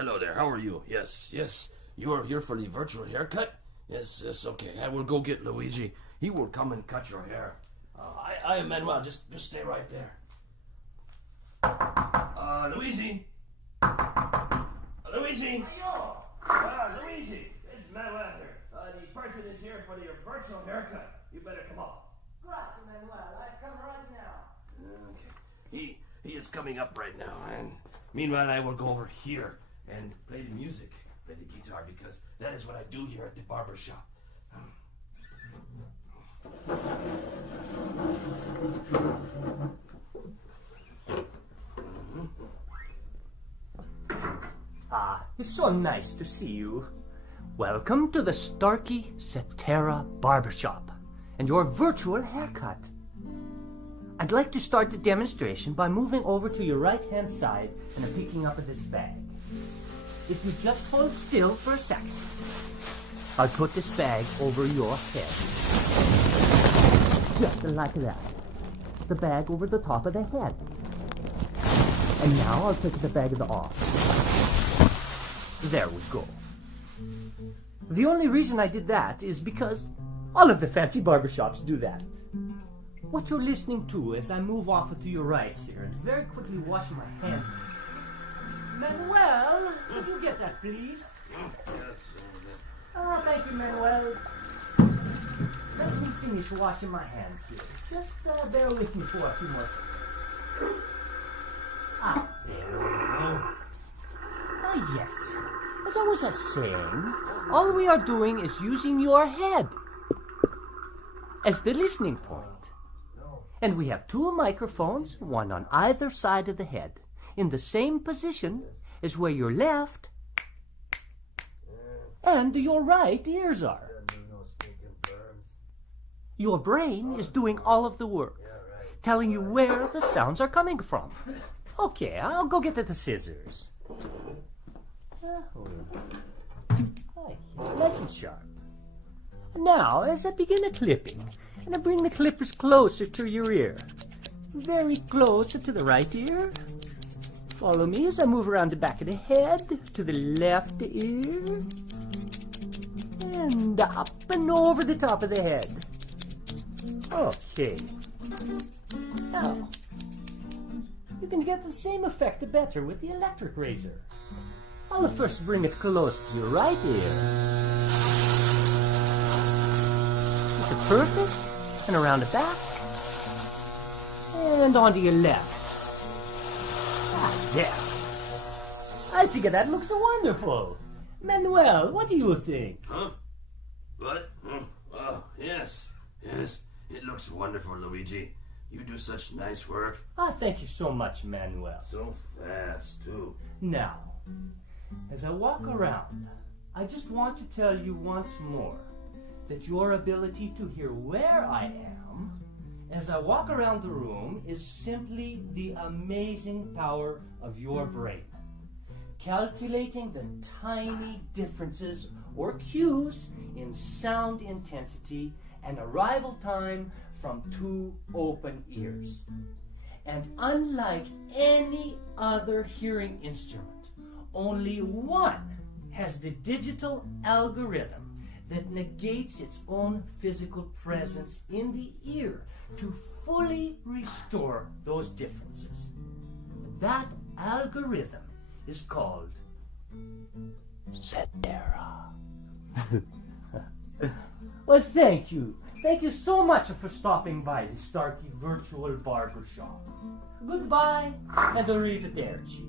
Hello there. How are you? Yes, yes. You are here for the virtual haircut? Yes, yes. Okay. I will go get Luigi. He will come and cut your hair. I am Manuel. Just stay right there. Luigi. Luigi. Luigi. It's Manuel here. The person is here for your virtual haircut. You better come on. Grazie, Manuel. I come right now. Okay. He is coming up right now, and meanwhile I will go over here and play the music, play the guitar, because that is what I do here at the barber shop. It's so nice to see you. Welcome to the Starkey Cetera Barbershop and your virtual haircut. I'd like to start the demonstration by moving over to your right-hand side and picking up this bag. If you just hold still for a second, I'll put this bag over your head. Just like that. The bag over the top of the head. And now I'll take the bag off. There we go. The only reason I did that is because all of the fancy barbershops do that. What you're listening to as I move off to your right here and very quickly wash my hands. Manuel, would you get that, please? Yes. Thank you, Manuel. Let me finish washing my hands here. Just bear with me for a few more seconds. There we go. Yes. As I was saying, all we are doing is using your head as the listening point. And we have two microphones, one on either side of the head, in the same position as where your left and your right ears are. Your brain is doing all of the work, telling you where the sounds are coming from. Okay, I'll go get the scissors. It's nice and sharp. Now, as I begin the clipping, and I bring the clippers closer to your ear, very close to the right ear. Follow me as I move around the back of the head to the left ear, and up and over the top of the head. Okay. Now, you can get the same effect better with the electric razor. I'll first bring it close to your right ear. Is it perfect? And around the back. And onto your left. Yes. I think that looks wonderful. Manuel, what do you think? Huh? What? Oh, yes. Yes. It looks wonderful, Luigi. You do such nice work. Thank you so much, Manuel. So fast, too. Now, as I walk around, I just want to tell you once more that your ability to hear where I am as I walk around the room is simply the amazing power of your brain. Calculating the tiny differences or cues in sound intensity and arrival time from two open ears. And unlike any other hearing instrument, only one has the digital algorithm that negates its own physical presence in the ear to fully restore those differences. That algorithm is called Cetera. Well, thank you. Thank you so much for stopping by the Starkey Virtual Barbershop. Goodbye and arrivederci.